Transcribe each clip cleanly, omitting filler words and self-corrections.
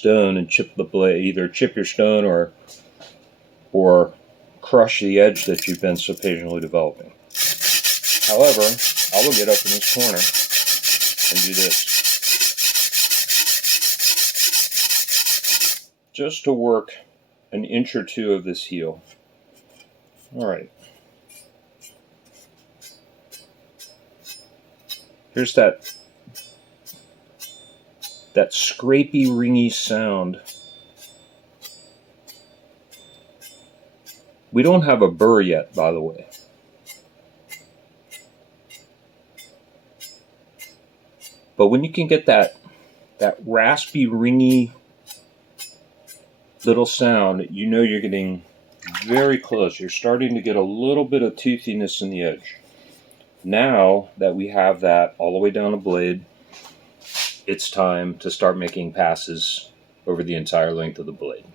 stone and chip the blade, either chip your stone or crush the edge that you've been so patiently developing. However, I will get up in this corner and do this, just to work an inch or two of this heel. All right. Here's that scrapey, ringy sound. We don't have a burr yet, by the way. But when you can get that raspy, ringy little sound, you know you're getting very close. You're starting to get a little bit of toothiness in the edge. Now that we have that all the way down the blade, it's time to start making passes over the entire length of the blade.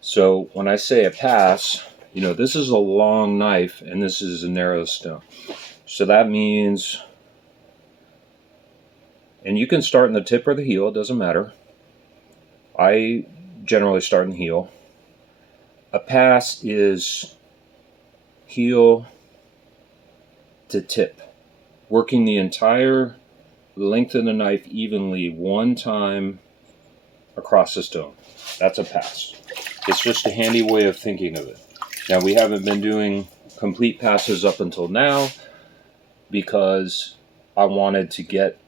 So when I say a pass, you know, this is a long knife and this is a narrow stone. So that means, and you can start in the tip or the heel, it doesn't matter. I generally start in the heel. A pass is heel to tip, working the entire length of the knife evenly one time across the stone. That's a pass. It's just a handy way of thinking of it. Now, we haven't been doing complete passes up until now because I wanted to get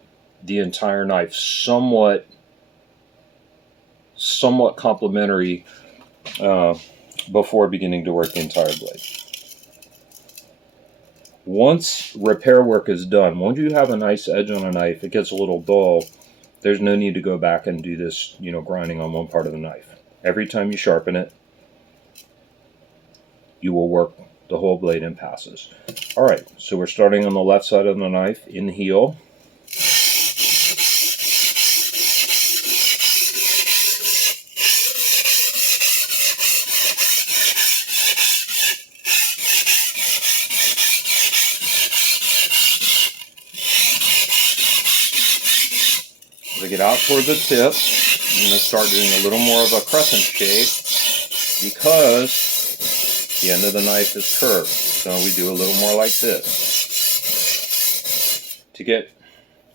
the entire knife somewhat complementary before beginning to work the entire blade. Once repair work is done, once you have a nice edge on a knife, it gets a little dull, there's no need to go back and do this, you know, grinding on one part of the knife. Every time you sharpen it, you will work the whole blade in passes. All right, so we're starting on the left side of the knife in the heel. As I get out toward the tip, I'm going to start doing a little more of a crescent shape because the end of the knife is curved. So we do a little more like this. To get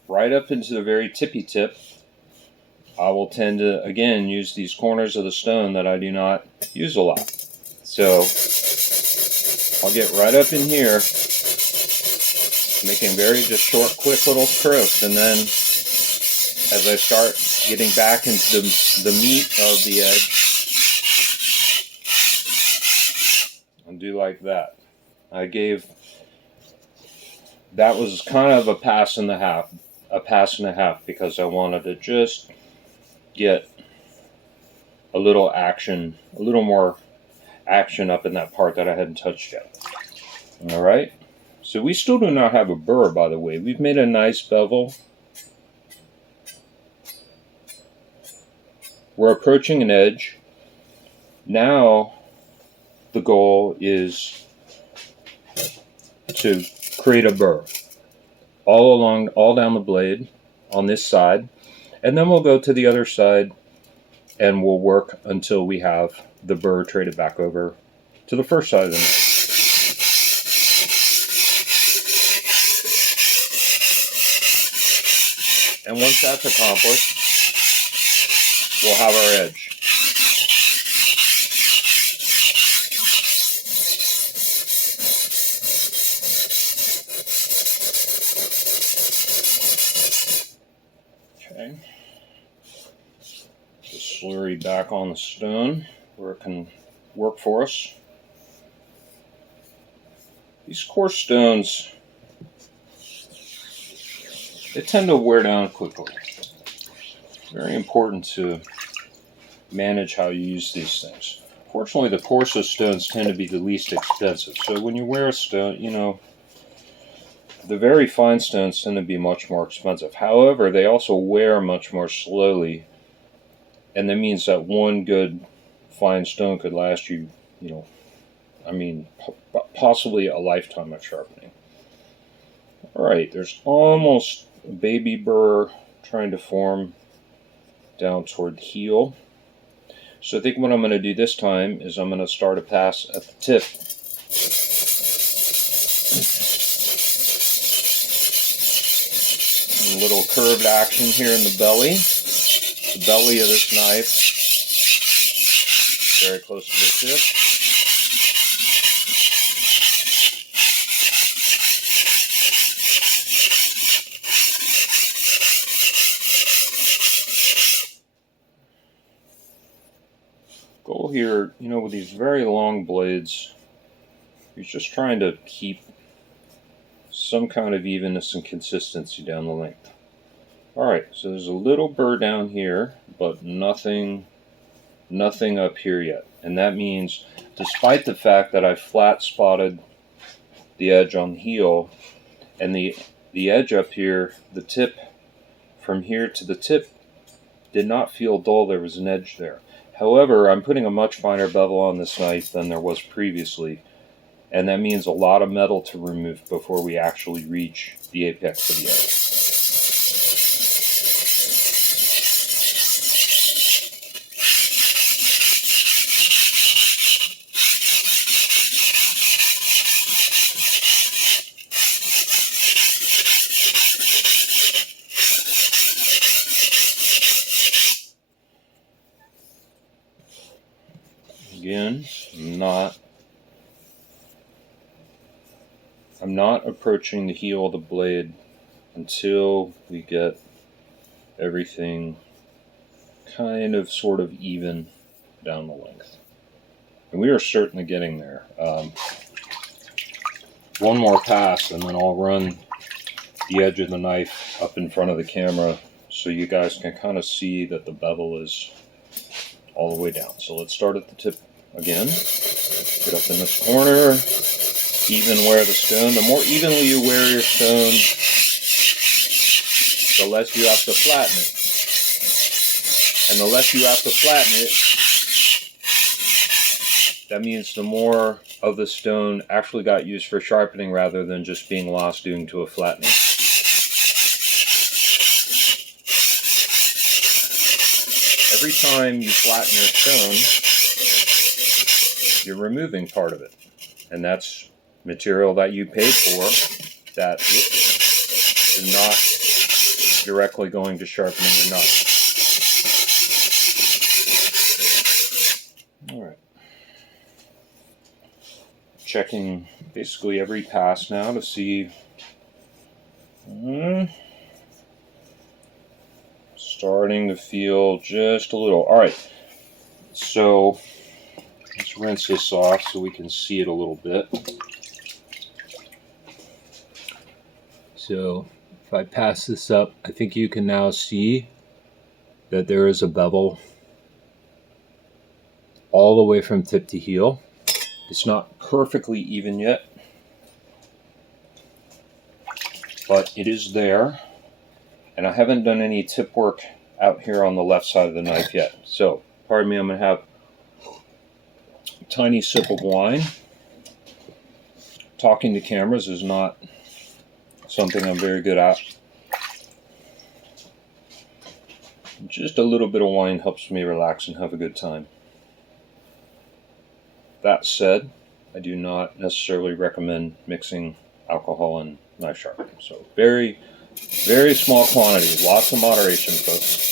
right up into the very tippy tip, I will tend to, again, use these corners of the stone that I do not use a lot. So I'll get right up in here, making very just short, quick little strokes, and then as I start getting back into the meat of the edge, I'll do like that. That was kind of a pass and a half because I wanted to just get a little more action up in that part that I hadn't touched yet. All right. So we still do not have a burr, by the way. We've made a nice bevel. We're approaching an edge. Now the goal is to create a burr all down the blade on this side, and then we'll go to the other side and we'll work until we have the burr traded back over to the first side of the knife. And once that's accomplished, we'll have our edge. Okay. The slurry back on the stone where it can work for us. These coarse stones, they tend to wear down quickly. Very important to manage how you use these things. Fortunately, the coarsest stones tend to be the least expensive. So when you wear a stone, you know, the very fine stones tend to be much more expensive. However, they also wear much more slowly, and that means that one good fine stone could last you, you know, I mean, possibly a lifetime of sharpening. All right, there's almost a baby burr trying to form down toward the heel. So I think what I'm going to do this time is I'm going to start a pass at the tip. A little curved action here in the belly. The belly of this knife, very close to the tip. Goal here, with these very long blades, you're just trying to keep some kind of evenness and consistency down the length. Alright, so there's a little burr down here, but nothing up here yet. And that means, despite the fact that I flat spotted the edge on the heel, and the edge up here, the tip from here to the tip, did not feel dull. There was an edge there. However, I'm putting a much finer bevel on this knife than there was previously, and that means a lot of metal to remove before we actually reach the apex of the edge. Again, I'm not approaching the heel of the blade until we get everything kind of sort of even down the length. And we are certainly getting there. One more pass and then I'll run the edge of the knife up in front of the camera so you guys can kind of see that the bevel is all the way down. So let's start at the tip again. Get up in this corner, even wear the stone. The more evenly you wear your stone, the less you have to flatten it. And the less you have to flatten it, that means the more of the stone actually got used for sharpening rather than just being lost due to a flattening. Every time you flatten your stone, you're removing part of it. And that's material that you paid for that is not directly going to sharpening your knife. Alright. Checking basically every pass now to see. Starting to feel just a little. Alright. So let's rinse this off so we can see it a little bit. So if I pass this up, I think you can now see that there is a bevel all the way from tip to heel. It's not perfectly even yet, but it is there. And I haven't done any tip work out here on the left side of the knife yet. So, pardon me, I'm going to have a tiny sip of wine. Talking to cameras is not something I'm very good at. Just a little bit of wine helps me relax and have a good time. That said, I do not necessarily recommend mixing alcohol and knife sharpening. So very, very small quantities, lots of moderation, folks.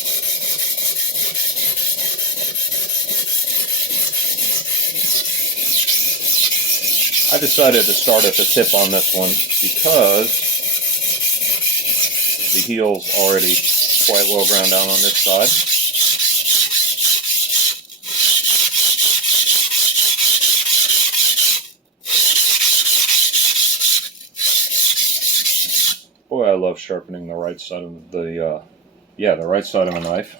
I decided to start at the tip on this one because the heel's already quite well ground down on this side. Boy, I love sharpening the right side of the right side of a knife.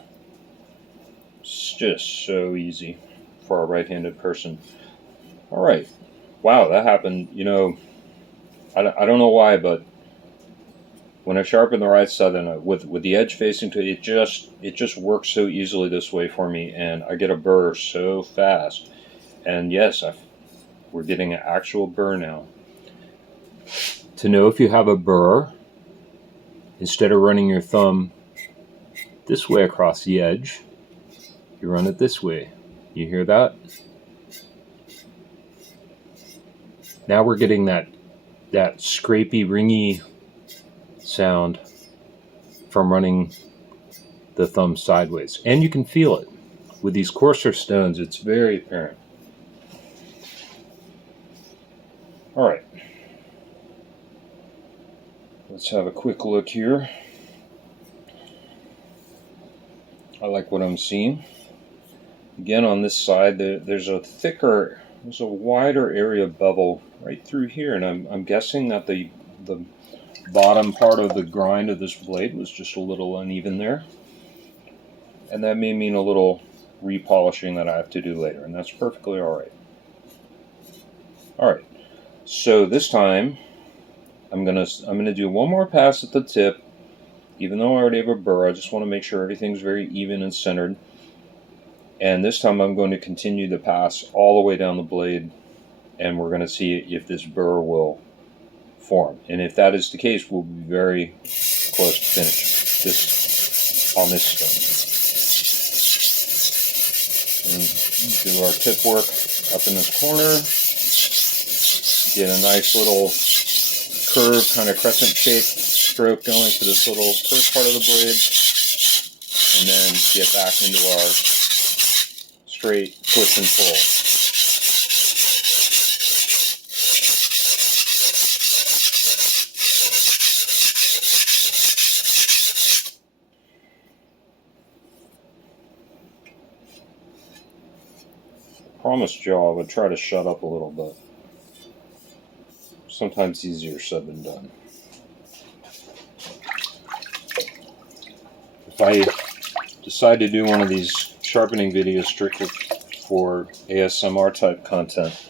It's just so easy for a right-handed person. All right. Wow, that happened. I don't know why, but when I sharpen the right side of the knife, with the edge facing to it, it just works so easily this way for me, and I get a burr so fast. And yes, we're getting an actual burr now. To know if you have a burr, instead of running your thumb this way across the edge. You run it this way. You hear that? Now we're getting that scrapey, ringy sound from running the thumb sideways. And you can feel it. With these coarser stones, it's very apparent. Alright. Let's have a quick look here. I like what I'm seeing. Again, on this side, there's a wider area of bevel right through here, and I'm guessing that the bottom part of the grind of this blade was just a little uneven there, and that may mean a little repolishing that I have to do later, and that's perfectly all right. All right, so this time I'm gonna do one more pass at the tip. Even though I already have a burr, I just want to make sure everything's very even and centered. And this time I'm going to continue the pass all the way down the blade, and we're going to see if this burr will form. And if that is the case, we'll be very close to finishing this on this stone. And do our tip work up in this corner. Get a nice little curve, kind of crescent shaped stroke going for this little first part of the blade, and then get back into our straight push and pull. I promised y'all I would try to shut up a little bit. Sometimes easier said than done. If I decide to do one of these sharpening videos strictly for ASMR type content,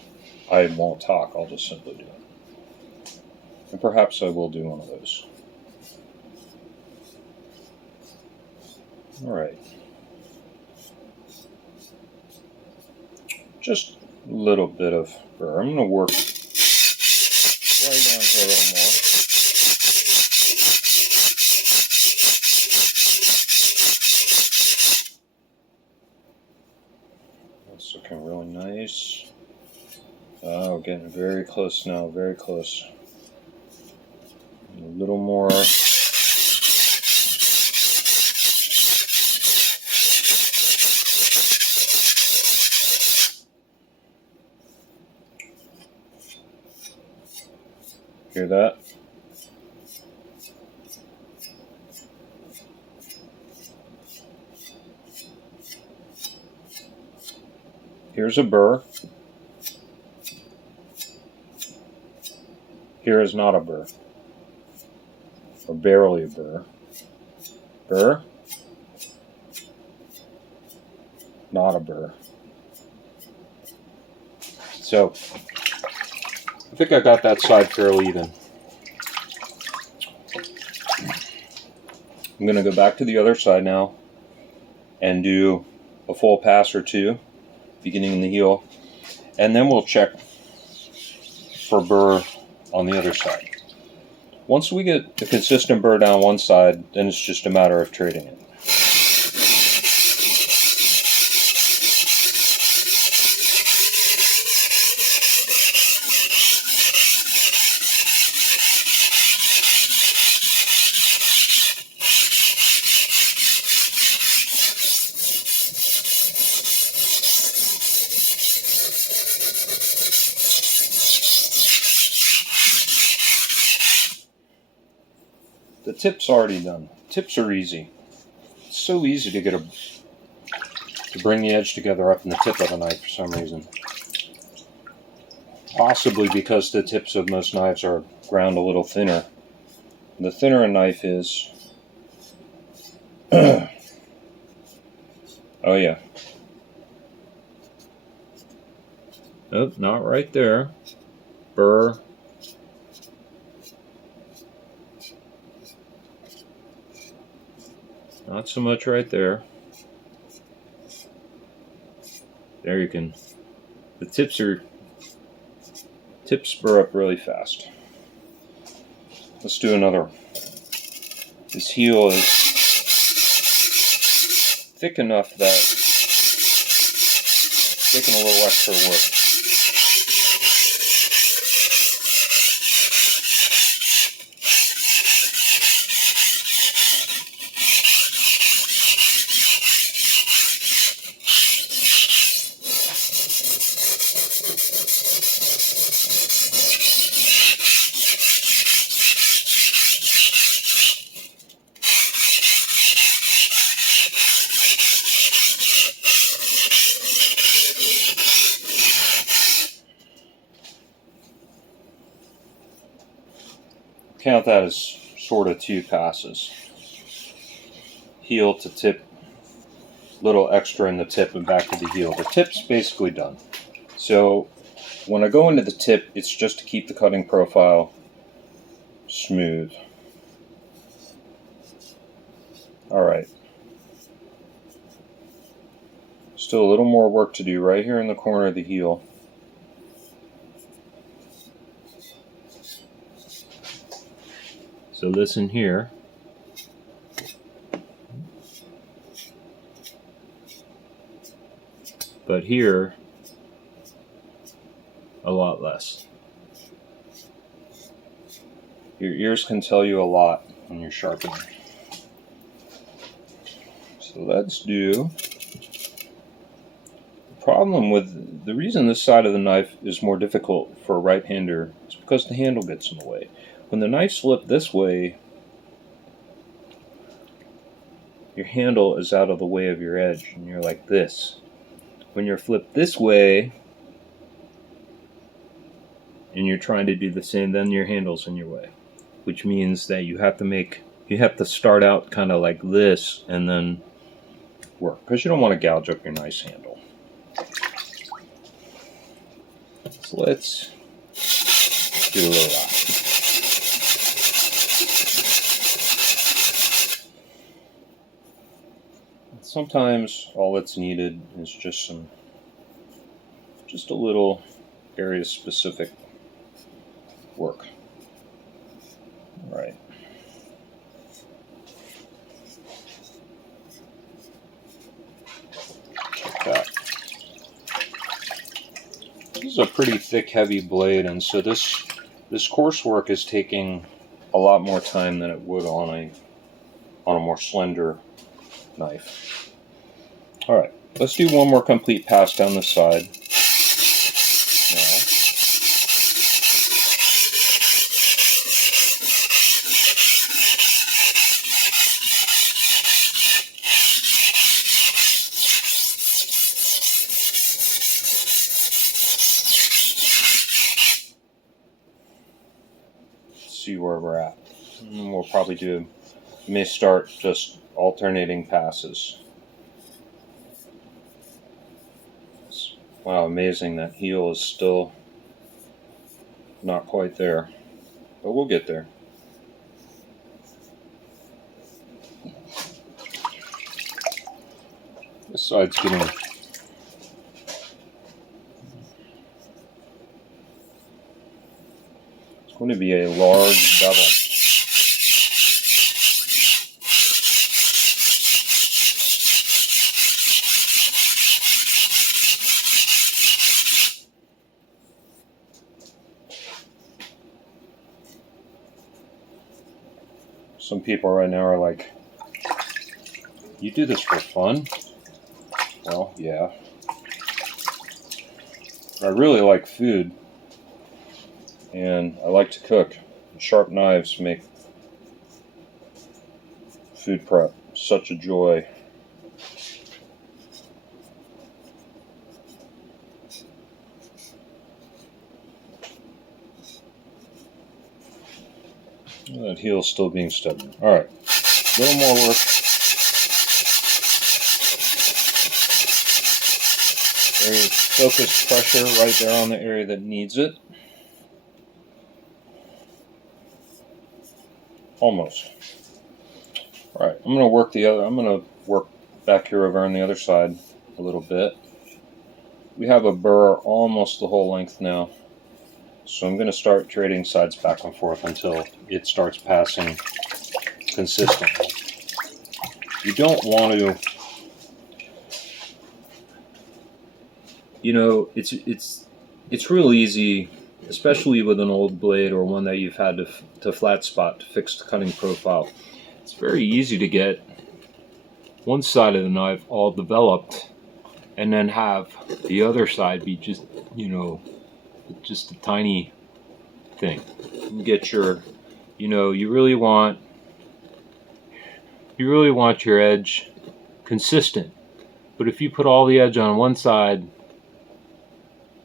I won't talk, I'll just simply do it. And perhaps I will do one of those. Alright. Just a little bit of burr. I'm going to work right down to a little more. That's looking really nice. Oh, getting very close now, very close. A little more. Hear that? Here's a burr. Here is not a burr. Or barely a burr. Burr. Not a burr. So, I think I got that side fairly even. I'm going to go back to the other side now and do a full pass or two, beginning in the heel, and then we'll check for burr on the other side. Once we get a consistent burr down one side, then it's just a matter of trading it. The tip's already done. Tips are easy. It's so easy to to bring the edge together up in the tip of a knife for some reason. Possibly because the tips of most knives are ground a little thinner. The thinner a knife is, oh yeah. Nope, not right there. Burr. Not so much right there. There you can. The tips burr up really fast. Let's do another one. This heel is thick enough that it's taking a little extra work. Count that as sort of 2 passes. Heel to tip, little extra in the tip and back to the heel. The tip's basically done. So when I go into the tip, it's just to keep the cutting profile smooth. Alright. Still a little more work to do right here in the corner of the heel. So listen here. But here, a lot less. Your ears can tell you a lot when you're sharpening. So let's do... The problem with... The reason this side of the knife is more difficult for a right-hander is because the handle gets in the way. When the knife's flipped this way, your handle is out of the way of your edge, and you're like this. When you're flipped this way, and you're trying to do the same, then your handle's in your way. Which means that you have to start out kind of like this, and then work. Because you don't want to gouge up your nice handle. So let's do a little that. Sometimes all that's needed is just a little area specific work. All right. Like that. This is a pretty thick, heavy blade, and so this coarse work is taking a lot more time than it would on a more slender knife. Alright, let's do one more complete pass down the side. Now. Let's see where we're at. And we'll probably may start just alternating passes. Wow, amazing, that heel is still not quite there, but we'll get there. This side's getting... It's going to be a large bevel. Some people right now are like, you do this for fun? Well, yeah. I really like food, and I like to cook. Sharp knives make food prep such a joy. That heel's still being stubborn. Alright, a little more work. Very focused pressure right there on the area that needs it. Almost. Alright, I'm going to work back here over on the other side a little bit. We have a burr almost the whole length now. So I'm going to start trading sides back and forth until it starts passing consistently. You don't want to you know, it's real easy, especially with an old blade or one that you've had to flat spot to fix the cutting profile. It's very easy to get one side of the knife all developed and then have the other side be just, you know, just a tiny thing. You get your, you know, you really want your edge consistent. But if you put all the edge on one side,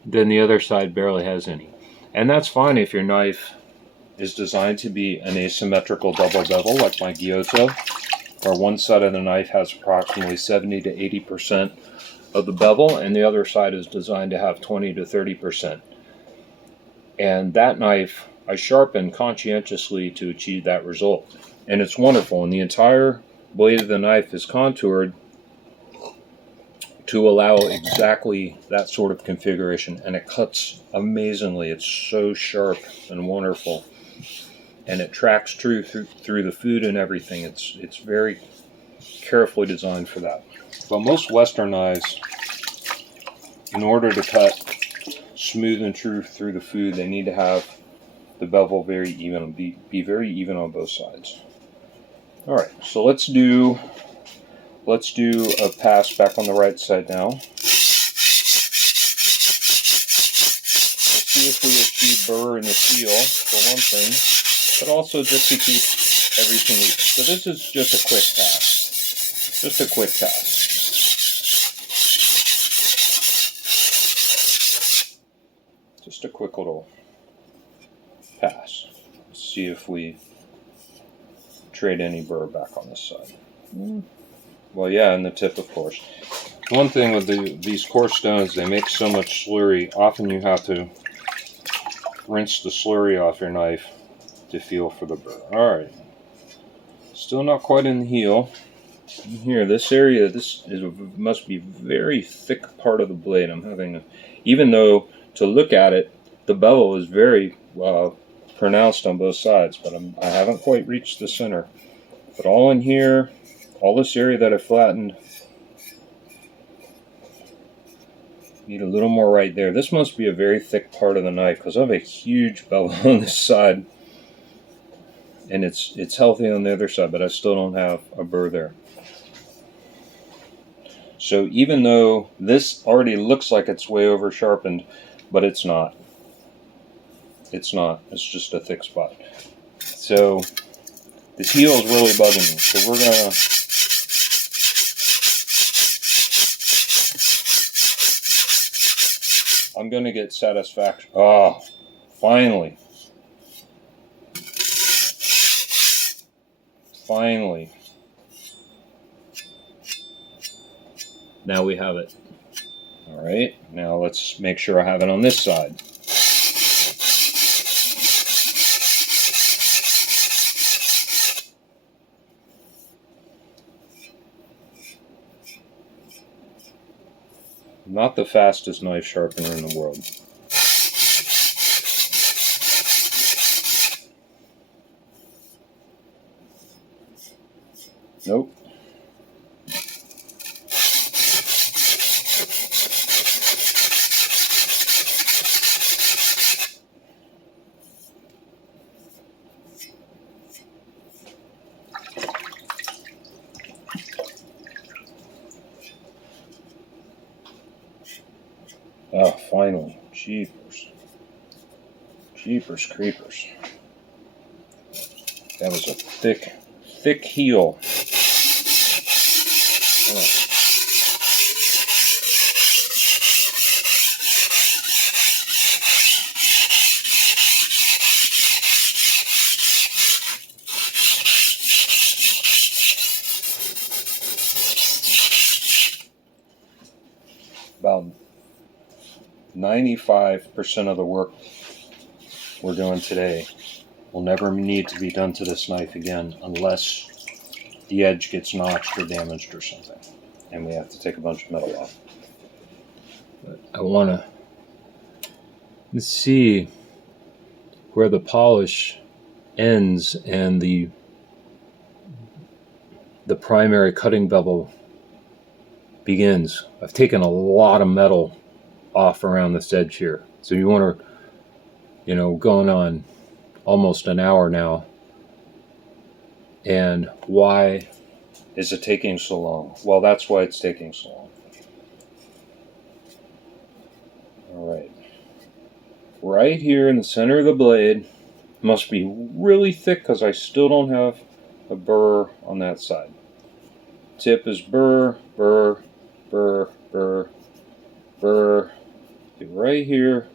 then the other side barely has any. And that's fine if your knife is designed to be an asymmetrical double bevel like my Giotto, where one side of the knife has approximately 70 to 80% of the bevel and the other side is designed to have 20 to 30%. And that knife I sharpen conscientiously to achieve that result. And it's wonderful. And the entire blade of the knife is contoured to allow exactly that sort of configuration, and it cuts amazingly. It's so sharp and wonderful, and it tracks true through the food and everything. It's very carefully designed for that. But most Western knives, in order to cut smooth and true through the food, they need to have the bevel very even, be very even on both sides. All right, so let's do a pass back on the right side now. Let's see if we achieve burr in the heel, for one thing, but also just to keep everything even. So this is just a quick pass. Just a quick pass. Just a quick little pass. Let's see if we trade any burr back on this side. Well, yeah, and the tip, of course. One thing with these coarse stones, they make so much slurry. Often you have to rinse the slurry off your knife to feel for the burr. All right. Still not quite in the heel. Here, this area, must be a very thick part of the blade. I'm having, even though to look at it, the bevel is very pronounced on both sides, but I haven't quite reached the center. But all in here, all this area that I flattened, need a little more right there. This must be a very thick part of the knife because I have a huge bevel on this side, and it's healthy on the other side, but I still don't have a burr there. So even though this already looks like it's way over sharpened, but it's not. It's not. It's just a thick spot. So this heel is really bugging me. So we're gonna I'm going to get satisfaction. Oh, finally. Finally. Now we have it. All right, now let's make sure I have it on this side. Not the fastest knife sharpener in the world. Nope. Oh, finally. Jeepers. Jeepers creepers. That was a thick heel. Oh. About 95% of the work we're doing today will never need to be done to this knife again unless the edge gets notched or damaged or something, and we have to take a bunch of metal off. But I want to see where the polish ends and the primary cutting bevel begins. I've taken a lot of metal off around this edge here. So you want to, you know, going on almost an hour now. And why is it taking so long? Well, that's why it's taking so long. All right. Right here in the center of the blade, must be really thick because I still don't have a burr on that side. Tip is burr, burr, burr, burr, burr. Right here,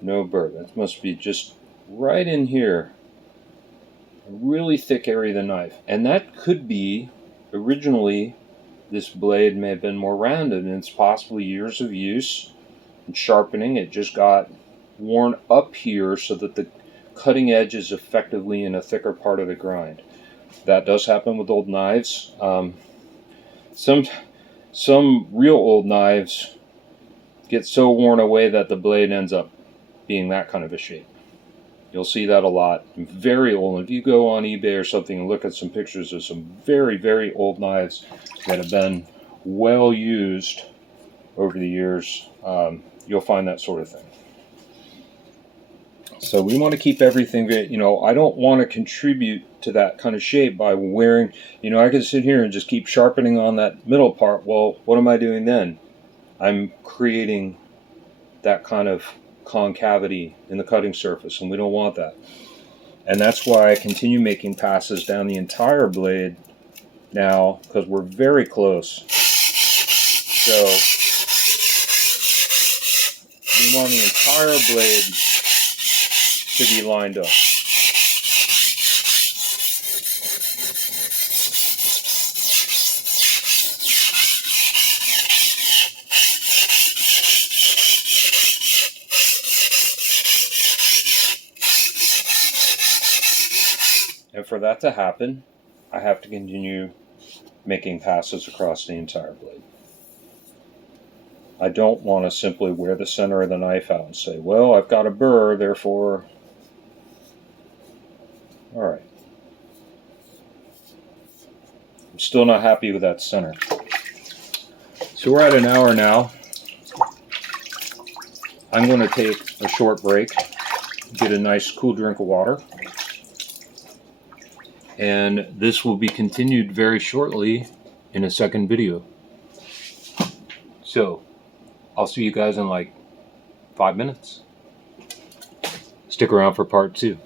no burr. That must be just right in here. A really thick area of the knife. And that could be, originally, this blade may have been more rounded, and it's possibly years of use and sharpening. It just got worn up here so that the cutting edge is effectively in a thicker part of the grind. That does happen with old knives. Some real old knives get so worn away that the blade ends up being that kind of a shape. You'll see that a lot. Very old. If you go on eBay or something and look at some pictures of some very, very old knives that have been well used over the years, you'll find that sort of thing. So we want to keep everything, you know, I don't want to contribute to that kind of shape by wearing, you know, I could sit here and just keep sharpening on that middle part. Well, what am I doing then? I'm creating that kind of concavity in the cutting surface, and we don't want that. And that's why I continue making passes down the entire blade now, because we're very close. So we want the entire blade to be lined up. And for that to happen, I have to continue making passes across the entire blade. I don't want to simply wear the center of the knife out and say, well, I've got a burr, therefore... Alright. I'm still not happy with that center. So we're at an hour now. I'm going to take a short break, get a nice cool drink of water. And this will be continued very shortly in a second video. So, I'll see you guys in like 5 minutes. Stick around for part 2.